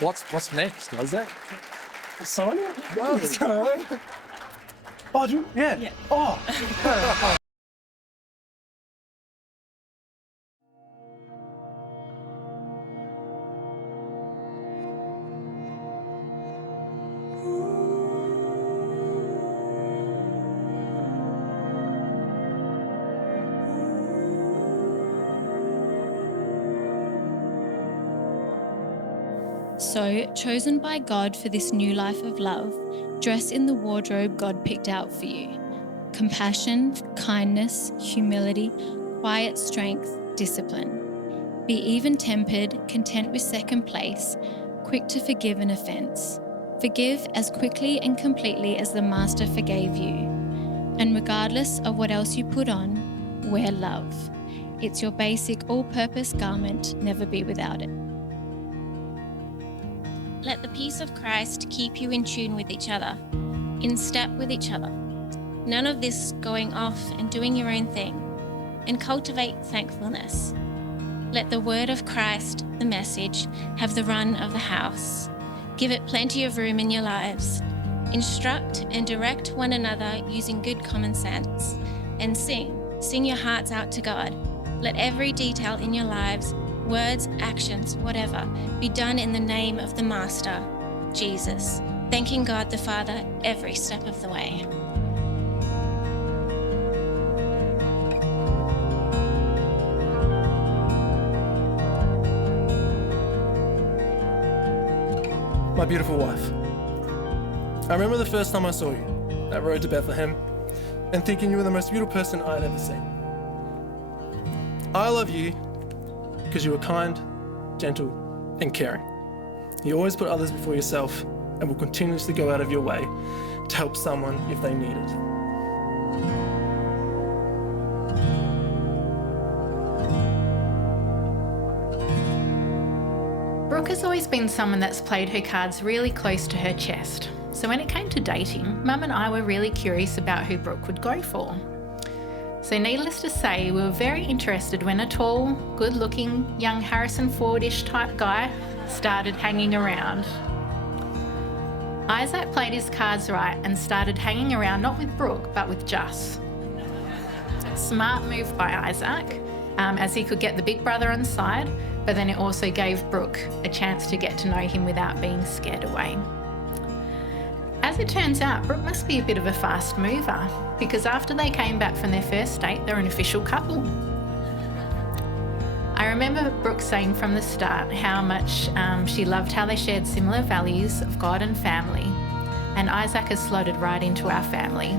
What's next, Isaac? Sonia? Oh, Yeah. Oh. So, chosen by God for this new life of love, dress in the wardrobe God picked out for you. Compassion, kindness, humility, quiet strength, discipline. Be even-tempered, content with second place, quick to forgive an offence. Forgive as quickly and completely as the Master forgave you. And regardless of what else you put on, wear love. It's your basic all-purpose garment, never be without it. Let the peace of Christ keep you in tune with each other, in step with each other. None of this going off and doing your own thing, and cultivate thankfulness. Let the word of Christ, the message, have the run of the house. Give it plenty of room in your lives. Instruct and direct one another using good common sense. And sing your hearts out to God. Let every detail in your lives, words, actions, whatever, be done in the name of the Master, Jesus, thanking God the Father every step of the way. My beautiful wife. I remember the first time I saw you, that road to Bethlehem, and thinking you were the most beautiful person I had ever seen. I love you because you were kind, gentle, and caring. You always put others before yourself and will continuously go out of your way to help someone if they need it. Brooke has always been someone that's played her cards really close to her chest. So when it came to dating, Mum and I were really curious about who Brooke would go for. So needless to say, we were very interested when a tall, good-looking, young Harrison Fordish type guy started hanging around. Isaac played his cards right and started hanging around not with Brooke, but with Jus. Smart move by Isaac, as he could get the big brother on side, but then it also gave Brooke a chance to get to know him without being scared away. As it turns out, Brooke must be a bit of a fast mover, because after they came back from their first date, they're an official couple. I remember Brooke saying from the start how much she loved how they shared similar values of God and family, and Isaac has slotted right into our family.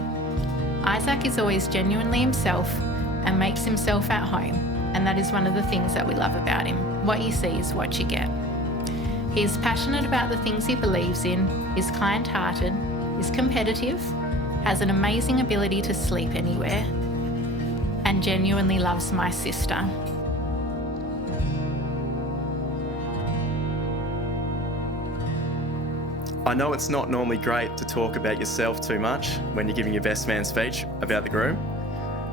Isaac is always genuinely himself and makes himself at home, and that is one of the things that we love about him. What you see is what you get. He is passionate about the things he believes in, is kind-hearted, is competitive, has an amazing ability to sleep anywhere, and genuinely loves my sister. I know it's not normally great to talk about yourself too much when you're giving your best man speech about the groom,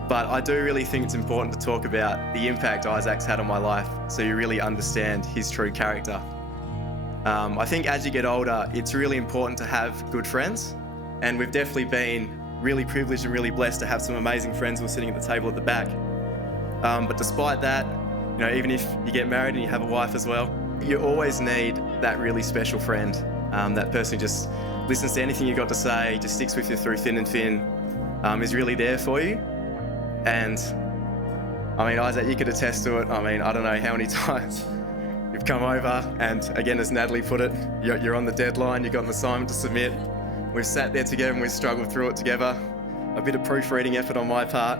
but I do really think it's important to talk about the impact Isaac's had on my life so you really understand his true character. I think as you get older, it's really important to have good friends, and we've definitely been really privileged and really blessed to have some amazing friends who are sitting at the table at the back. But despite that, even if you get married and you have a wife as well, you always need that really special friend, that person who just listens to anything you've got to say, just sticks with you through thin and thin, is really there for you. And Isaac, you could attest to it. I don't know how many times you've come over, and again, as Natalie put it, you're on the deadline, you've got an assignment to submit. We've sat there together and we've struggled through it together. A bit of proofreading effort on my part.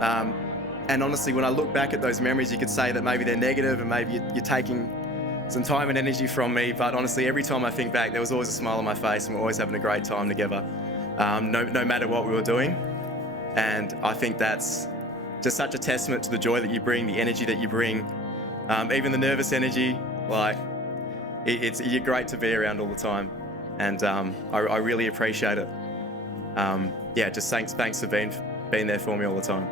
And honestly, when I look back at those memories, you could say that maybe they're negative and maybe you're taking some time and energy from me, but honestly, every time I think back, there was always a smile on my face and we're always having a great time together, no matter what we were doing. And I think that's just such a testament to the joy that you bring, the energy that you bring, even the nervous energy. You're great to be around all the time, and I really appreciate it. Just thanks for being there for me all the time.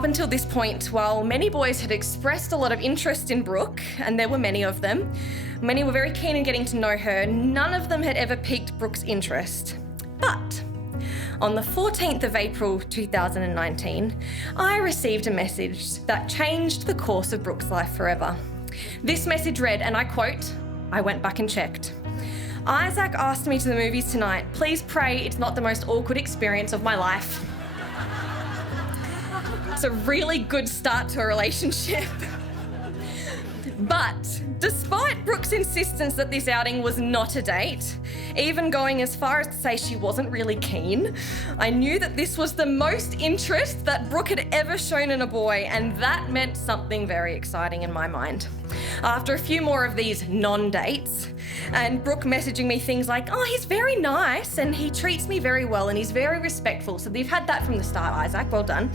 Up until this point, while many boys had expressed a lot of interest in Brooke, and there were many of them, many were very keen in getting to know her, none of them had ever piqued Brooke's interest. But on the 14th of April 2019, I received a message that changed the course of Brooke's life forever. This message read, and I quote, I went back and checked. Isaac asked me to the movies tonight. Please pray it's not the most awkward experience of my life. It's a really good start to a relationship. But despite Brooke's insistence that this outing was not a date, even going as far as to say she wasn't really keen, I knew that this was the most interest that Brooke had ever shown in a boy, and that meant something very exciting in my mind. After a few more of these non-dates, and Brooke messaging me things like, oh, he's very nice and he treats me very well and he's very respectful. So they've had that from the start, Isaac, well done.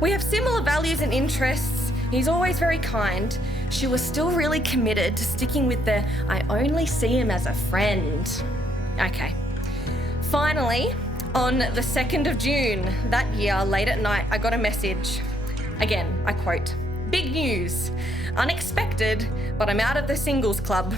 We have similar values and interests. He's always very kind. She was still really committed to sticking with the, I only see him as a friend. Okay. Finally, on the 2nd of June that year, late at night, I got a message. Again, I quote, big news, unexpected, but I'm out of the singles club.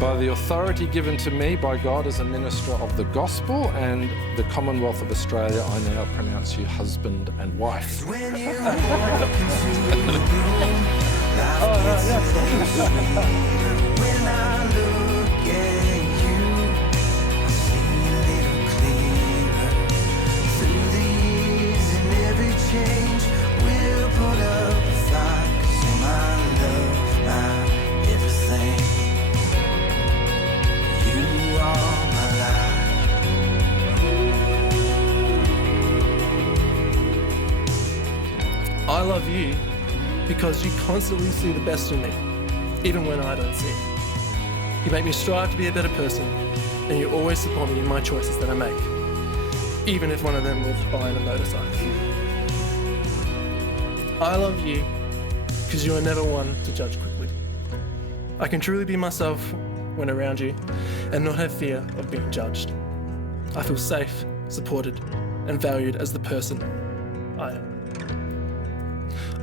By the authority given to me by God as a minister of the gospel and the Commonwealth of Australia, I now pronounce you husband and wife. When you walk into the room, life gets a little sweeter. When I look at you, I see a little clearer. Through the years and every change, we'll put up a fight. 'Cause you're my love, my everything. You are my life. I love you because you constantly see the best in me, even when I don't see it. You make me strive to be a better person, and you always support me in my choices that I make, even if one of them was buying a motorcycle. I love you because you are never one to judge quickly. I can truly be myself when around you and not have fear of being judged. I feel safe, supported, and valued as the person I am.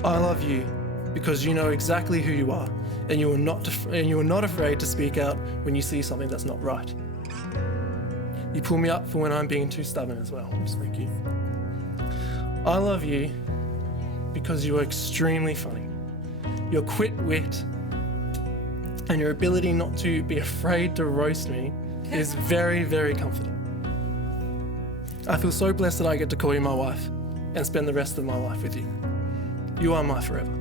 I love you because you know exactly who you are, and you are not afraid to speak out when you see something that's not right. You pull me up for when I'm being too stubborn as well. Just thank you. I love you because you are extremely funny. Your quick wit and your ability not to be afraid to roast me is very, very comforting. I feel so blessed that I get to call you my wife and spend the rest of my life with you. You are my forever.